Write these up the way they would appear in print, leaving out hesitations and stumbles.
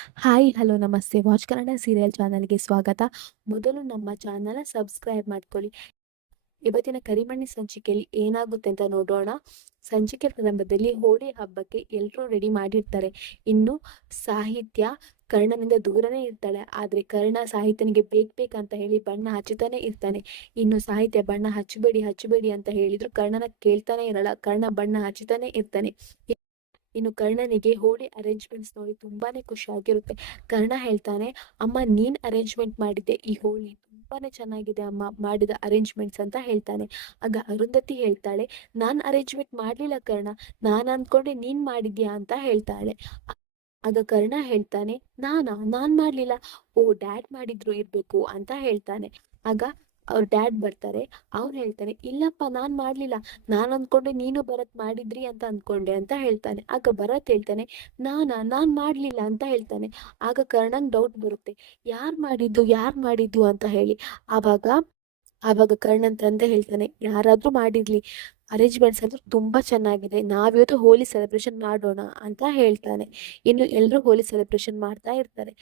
Hi hello ನಮಸ್ತೆ watch Kannada serial ಚಾನಲ್ಗೆ ಸ್ವಾಗತ. ಮೊದಲು ನಮ್ಮ ಚಾನಲ್ ಸಬ್ಸ್ಕ್ರೈಬ್ ಮಾಡ್ಕೊಳ್ಳಿ. ಇವತ್ತಿನ ಕರಿಮಣಿ ಸಂಚಿಕೆಯಲ್ಲಿ ಏನಾಗುತ್ತೆ ಅಂತ ನೋಡೋಣ. ಸಂಚಿಕೆ ಪ್ರಾರಂಭದಲ್ಲಿ ಹೋಳಿ ಹಬ್ಬಕ್ಕೆ ಎಲ್ಲರೂ ರೆಡಿ ಮಾಡಿರ್ತಾರೆ. ಇನ್ನು ಸಾಹಿತ್ಯ ಕರ್ಣನಿಂದ ದೂರನೇ ಇರ್ತಾಳೆ. ಆದರೆ ಕರ್ಣ ಸಾಹಿತ್ಯನಿಗೆ ಬೇಕಂತ ಹೇಳಿ ಬಣ್ಣ ಹಚ್ಚುತ್ತಾನೆ ಇರ್ತಾನೆ. ಇನ್ನು ಸಾಹಿತ್ಯ ಬಣ್ಣ ಹಚ್ಚಬೇಡಿ ಅಂತ ಹೇಳಿದ್ರು ಕರ್ಣನ ಕೇಳ್ತಾನೆ ಇರಲ್ಲ. ಕರ್ಣ ಬಣ್ಣ ಹಚ್ಚುತ್ತಾನೆ ಇರ್ತಾನೆ. ಇನ್ನು ಕರ್ಣನಿಗೆ ಹೋಳಿ ಅರೇಂಜ್ಮೆಂಟ್ಸ್ ನೋಡಿ ತುಂಬಾನೇ ಖುಷಿ ಆಗಿರುತ್ತೆ. ಕರ್ಣ ಹೇಳ್ತಾನೆ, ಅಮ್ಮ ನೀನ್ ಅರೇಂಜ್ಮೆಂಟ್ ಮಾಡಿದ್ದೆ ಈ ಹೋಳಿ, ತುಂಬಾನೇ ಚೆನ್ನಾಗಿದೆ ಅಮ್ಮ ಮಾಡಿದ ಅರೇಂಜ್ಮೆಂಟ್ಸ್ ಅಂತ ಹೇಳ್ತಾನೆ. ಆಗ ಅರುಂಧತಿ ಹೇಳ್ತಾಳೆ, ನಾನ್ ಅರೇಂಜ್ಮೆಂಟ್ ಮಾಡ್ಲಿಲ್ಲ ಕರ್ಣ, ನಾನ್ ಅಂದ್ಕೊಂಡೆ ನೀನ್ ಮಾಡಿದ್ಯಾ ಅಂತ ಹೇಳ್ತಾಳೆ. ಆಗ ಕರ್ಣ ಹೇಳ್ತಾನೆ, ನಾನ್ ಮಾಡ್ಲಿಲ್ಲ, ಓ ಡ್ಯಾಡ್ ಮಾಡಿದ್ರು ಇರ್ಬೇಕು ಅಂತ ಹೇಳ್ತಾನೆ. ಆಗ ಅವ್ರ ಡ್ಯಾಡ್ ಬರ್ತಾರೆ. ಅವ್ನು ಹೇಳ್ತಾನೆ, ಇಲ್ಲಪ್ಪ ನಾನ್ ಮಾಡ್ಲಿಲ್ಲ, ನಾನ್ ಅಂದ್ಕೊಂಡೆ ನೀನು ಭರತ್ ಮಾಡಿದ್ರಿ ಅಂತ ಅಂದ್ಕೊಂಡೆ ಅಂತ ಹೇಳ್ತಾನೆ. ಆಗ ಭರತ್ ಹೇಳ್ತಾನೆ, ನಾನ್ ಮಾಡ್ಲಿಲ್ಲ ಅಂತ ಹೇಳ್ತಾನೆ. ಆಗ ಕರ್ಣಂಗ್ ಡೌಟ್ ಬರುತ್ತೆ, ಯಾರ್ ಮಾಡಿದ್ದು ಅಂತ ಹೇಳಿ. ಆವಾಗ ಆವಾಗ ಕರ್ಣನ್ ತಂದೆ ಹೇಳ್ತಾನೆ, ಯಾರಾದ್ರೂ ಮಾಡಿರ್ಲಿ, ಅರೇಂಜ್ಮೆಂಟ್ಸ್ ಅಂದ್ರೆ ತುಂಬಾ ಚೆನ್ನಾಗಿದೆ, ನಾವಿವತ್ತು ಹೋಲಿ ಸೆಲೆಬ್ರೇಷನ್ ಮಾಡೋಣ ಅಂತ ಹೇಳ್ತಾನೆ. ಇನ್ನು ಎಲ್ಲರೂ ಹೋಲಿ ಸೆಲೆಬ್ರೇಷನ್ ಮಾಡ್ತಾ ಇರ್ತಾರೆ.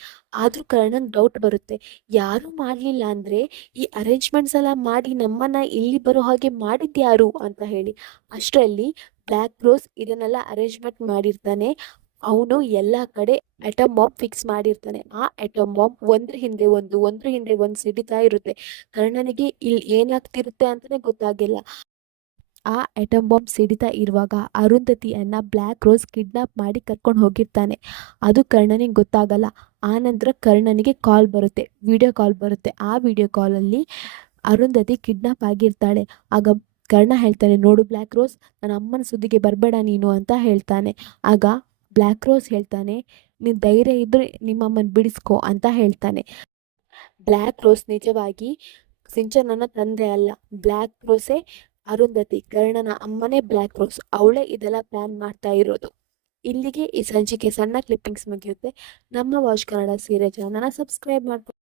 ಆದ್ರೂ ಕರ್ಣನ್ ಡೌಟ್ ಬರುತ್ತೆ, ಯಾರು ಮಾಡ್ಲಿಲ್ಲ ಅಂದ್ರೆ ಈ ಅರೇಂಜ್ಮೆಂಟ್ಸ್ ಎಲ್ಲ ಮಾಡಿ ನಮ್ಮನ್ನ ಇಲ್ಲಿ ಬರೋ ಹಾಗೆ ಮಾಡಿದ್ಯಾರು ಅಂತ ಹೇಳಿ. ಅಷ್ಟರಲ್ಲಿ ಬ್ಲ್ಯಾಕ್ ರೋಸ್ ಇದನ್ನೆಲ್ಲ ಅರೇಂಜ್ಮೆಂಟ್ ಮಾಡಿರ್ತಾನೆ. ಅವನು ಎಲ್ಲ ಕಡೆ ಅಟಮ್ ಬಾಂಬ್ ಫಿಕ್ಸ್ ಮಾಡಿರ್ತಾನೆ. ಆ ಅಟಮ್ ಬಾಂಬ್ ಒಂದ್ರ ಹಿಂದೆ ಒಂದು ಸಿಡಿತಾ ಇರುತ್ತೆ. ಕರ್ಣನಿಗೆ ಇಲ್ಲಿ ಏನಾಗ್ತಿರುತ್ತೆ ಅಂತಾನೆ ಗೊತ್ತಾಗಿಲ್ಲ. ಆ ಅಟಮ್ ಬಾಂಬ್ ಸಿಡಿತಾ ಇರುವಾಗ ಅರುಂಧತಿಯನ್ನ ಬ್ಲ್ಯಾಕ್ ರೋಸ್ ಕಿಡ್ನಾಪ್ ಮಾಡಿ ಕರ್ಕೊಂಡು ಹೋಗಿರ್ತಾನೆ. ಅದು ಕರ್ಣನಿಗೆ ಗೊತ್ತಾಗಲ್ಲ. ಆನಂತರ ಕರ್ಣನಿಗೆ ಕಾಲ್ ಬರುತ್ತೆ, ವಿಡಿಯೋ ಕಾಲ್ ಬರುತ್ತೆ. ಆ ವಿಡಿಯೋ ಕಾಲಲ್ಲಿ ಅರುಂಧತಿ ಕಿಡ್ನಾಪ್ ಆಗಿರ್ತಾಳೆ. ಆಗ ಕರ್ಣ ಹೇಳ್ತಾನೆ, ನೋಡು ಬ್ಲ್ಯಾಕ್ ರೋಸ್, ನನ್ನ ಅಮ್ಮನ ಸುದ್ದಿಗೆ ಬರಬೇಡ ನೀನು ಅಂತ ಹೇಳ್ತಾನೆ. ಆಗ ಬ್ಲ್ಯಾಕ್ ರೋಸ್ ಹೇಳ್ತಾನೆ, ನೀನ್ ಧೈರ್ಯ ಇದ್ರೆ ನಿಮ್ಮಮ್ಮನ ಬಿಡಿಸ್ಕೊ ಅಂತ ಹೇಳ್ತಾನೆ. ಬ್ಲ್ಯಾಕ್ ರೋಸ್ ನಿಜವಾಗಿ ಸಿಂಚನನ ತಂದೆ ಅಲ್ಲ. ಬ್ಲ್ಯಾಕ್ ರೋಸೇ ಅರುಂಧತಿ, ಕರ್ಣನ ಅಮ್ಮನೇ ಬ್ಲ್ಯಾಕ್ ರೋಸ್. ಅವಳೇ ಇದೆಲ್ಲ ಪ್ಲಾನ್ ಮಾಡ್ತಾ ಇರೋದು. ಇಲ್ಲಿಗೆ ಈ ಸಂಚಿಕೆ ಸಣ್ಣ ಕ್ಲಿಪ್ಪಿಂಗ್ಸ್ ಮುಗಿಯುತ್ತೆ. ನಮ್ಮ ವಾಚ್ ಕನ್ನಡ ಸೀರಿಯಲ್ ಚಾನಲ್ನ ಸಬ್ಸ್ಕ್ರೈಬ್ ಮಾಡ್ಕೊಂಡು